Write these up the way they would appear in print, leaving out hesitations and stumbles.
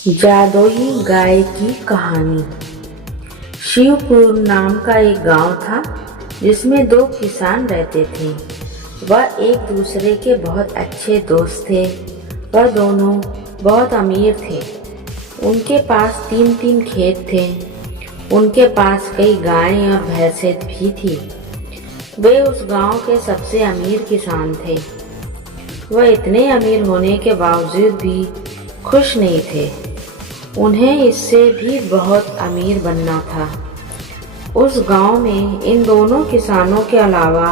जादुई गाय की कहानी। शिवपुर नाम का एक गांव था जिसमें दो किसान रहते थे। वह एक दूसरे के बहुत अच्छे दोस्त थे। वह दोनों बहुत अमीर थे। उनके पास तीन तीन खेत थे। उनके पास कई गायें और भैंसें भी थी। वे उस गांव के सबसे अमीर किसान थे। वह इतने अमीर होने के बावजूद भी खुश नहीं थे। उन्हें इससे भी बहुत अमीर बनना था। उस गांव में इन दोनों किसानों के अलावा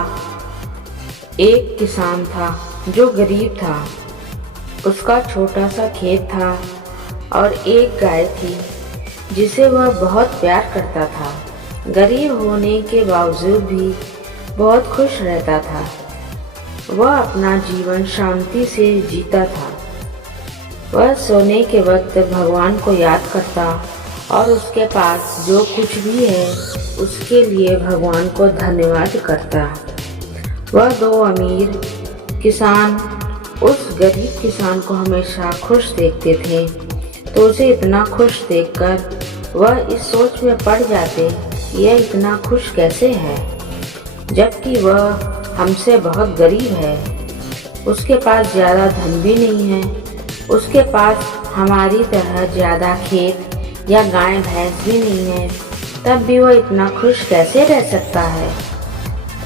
एक किसान था जो गरीब था। उसका छोटा सा खेत था और एक गाय थी जिसे वह बहुत प्यार करता था। गरीब होने के बावजूद भी बहुत खुश रहता था। वह अपना जीवन शांति से जीता था। वह सोने के वक्त भगवान को याद करता और उसके पास जो कुछ भी है उसके लिए भगवान को धन्यवाद करता। वह दो अमीर किसान उस गरीब किसान को हमेशा खुश देखते थे, तो उसे इतना खुश देखकर वह इस सोच में पड़ जाते, यह इतना खुश कैसे है, जबकि वह हमसे बहुत गरीब है। उसके पास ज़्यादा धन भी नहीं है। उसके पास हमारी तरह ज़्यादा खेत या गाय भैंस भी नहीं है, तब भी वह इतना खुश कैसे रह सकता है।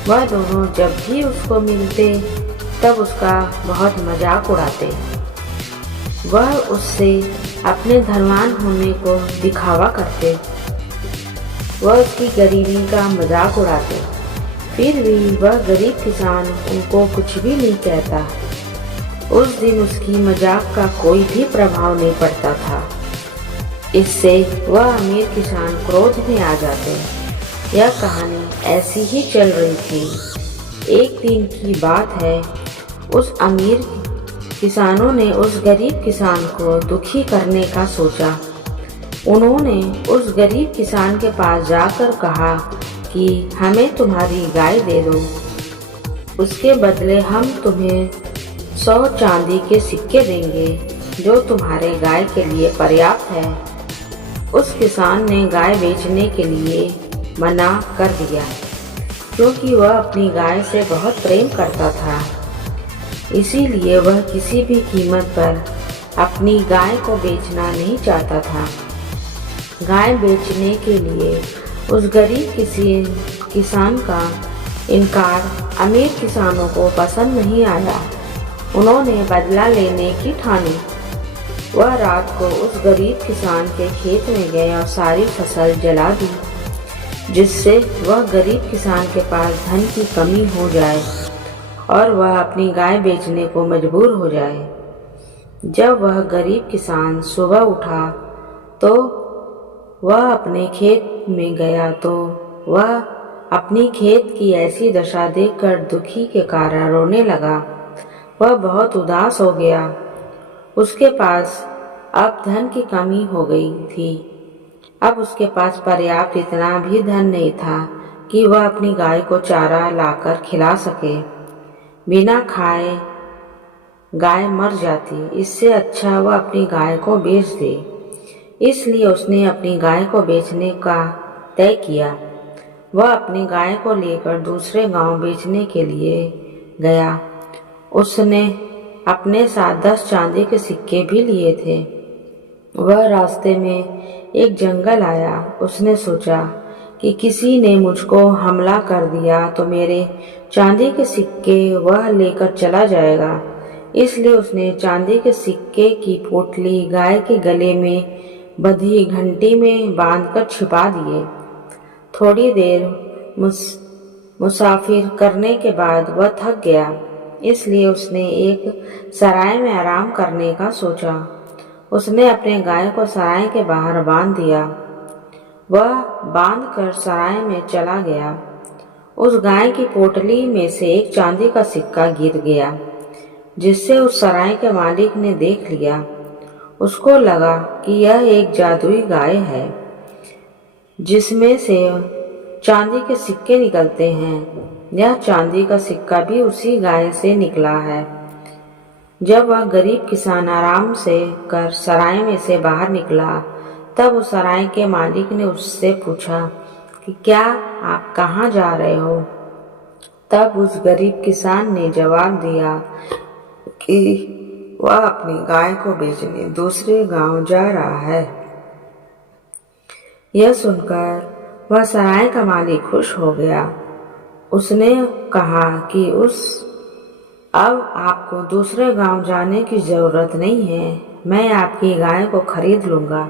वह दोनों जब भी उसको मिलते तब उसका बहुत मजाक उड़ाते। वह उससे अपने धनवान होने को दिखावा करते। वह उसकी गरीबी का मजाक उड़ाते। फिर भी वह गरीब किसान उनको कुछ भी नहीं कहता। उस दिन उसकी मजाक का कोई भी प्रभाव नहीं पड़ता था। इससे वह अमीर किसान क्रोध में आ जाते। यह कहानी ऐसी ही चल रही थी। एक दिन की बात है, उस अमीर किसानों ने उस गरीब किसान को दुखी करने का सोचा। उन्होंने उस गरीब किसान के पास जाकर कहा कि हमें तुम्हारी गाय दे दो, उसके बदले हम तुम्हें 100 चांदी के सिक्के देंगे जो तुम्हारे गाय के लिए पर्याप्त है। उस किसान ने गाय बेचने के लिए मना कर दिया क्योंकि वह अपनी गाय से बहुत प्रेम करता था। इसीलिए वह किसी भी कीमत पर अपनी गाय को बेचना नहीं चाहता था। गाय बेचने के लिए उस गरीब किसान का इनकार अमीर किसानों को पसंद नहीं आया। उन्होंने बदला लेने की ठानी। वह रात को उस गरीब किसान के खेत में गए और सारी फसल जला दी, जिससे वह गरीब किसान के पास धन की कमी हो जाए और वह अपनी गाय बेचने को मजबूर हो जाए। जब वह गरीब किसान सुबह उठा तो वह अपने खेत में गया तो वह अपनी खेत की ऐसी दशा देखकर दुखी के कारण रोने लगा। वह बहुत उदास हो गया। उसके पास अब धन की कमी हो गई थी। अब उसके पास पर्याप्त इतना भी धन नहीं था कि वह अपनी गाय को चारा लाकर खिला सके। बिना खाए गाय मर जाती, इससे अच्छा वह अपनी गाय को बेच दे। इसलिए उसने अपनी गाय को बेचने का तय किया। वह अपनी गाय को लेकर दूसरे गांव बेचने के लिए गया। उसने अपने साथ 10 चांदी के सिक्के भी लिए थे। वह रास्ते में एक जंगल आया। उसने सोचा कि किसी ने मुझको हमला कर दिया तो मेरे चांदी के सिक्के वह लेकर चला जाएगा। इसलिए उसने चांदी के सिक्के की पोटली गाय के गले में बंधी घंटी में बांधकर छिपा दिए। थोड़ी देर मुसाफिर करने के बाद वह थक गया, इसलिए उसने एक सराय में आराम करने का सोचा। उसने अपने गाय को सराय के बाहर बांध दिया। वह बांधकर सराय में चला गया। उस गाय की पोटली में से एक चांदी का सिक्का गिर गया, जिससे उस सराय के मालिक ने देख लिया। उसको लगा कि यह एक जादुई गाय है जिसमें से चांदी के सिक्के निकलते हैं। यह चांदी का सिक्का भी उसी गाय से निकला है। जब वह गरीब किसान आराम से कर सराय में से बाहर निकला, तब उस सराय के मालिक ने उससे पूछा कि क्या आप कहाँ जा रहे हो? तब उस गरीब किसान ने जवाब दिया कि वह अपनी गाय को बेचने दूसरे गांव जा रहा है। यह सुनकर वह सराय का मालिक खुश हो गया। उसने कहा कि अब आपको दूसरे गांव जाने की जरूरत नहीं है, मैं आपकी गाय को खरीद लूंगा।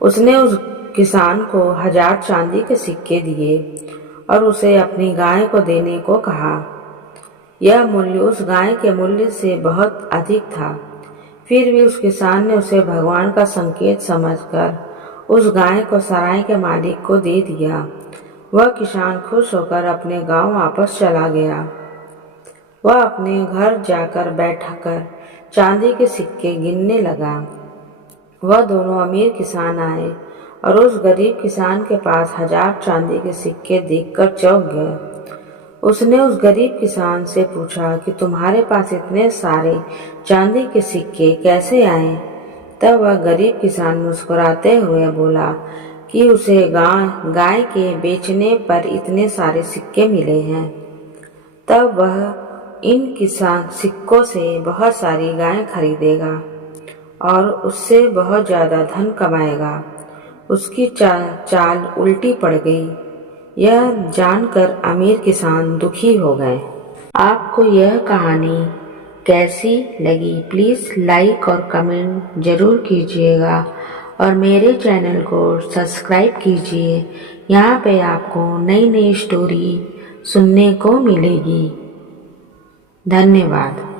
उसने उस किसान को 1000 चांदी के सिक्के दिए और उसे अपनी गाय को देने को कहा। यह मूल्य उस गाय के मूल्य से बहुत अधिक था। फिर भी उस किसान ने उसे भगवान का संकेत समझकर उस गाय को सराय के मालिक को दे दिया। वह किसान खुश होकर अपने गांव वापस चला गया। वह अपने घर जाकर बैठकर चांदी के सिक्के गिनने लगा। वह दोनों अमीर किसान आए और उस गरीब किसान के पास 1000 चांदी के सिक्के देखकर चौंक गए। उसने उस गरीब किसान से पूछा कि तुम्हारे पास इतने सारे चांदी के सिक्के कैसे आए? तब वह गरीब किसान मुस्कुराते हुए बोला कि उसे गाय के बेचने पर इतने सारे सिक्के मिले हैं। तब वह इन किसान सिक्कों से बहुत सारी गायें खरीदेगा और उससे बहुत ज़्यादा धन कमाएगा। उसकी चाल उल्टी पड़ गई। यह जानकर अमीर किसान दुखी हो गए। आपको यह कहानी कैसी लगी? प्लीज़ लाइक और कमेंट ज़रूर कीजिएगा और मेरे चैनल को सब्सक्राइब कीजिए। यहाँ पे आपको नई नई स्टोरी सुनने को मिलेगी। धन्यवाद।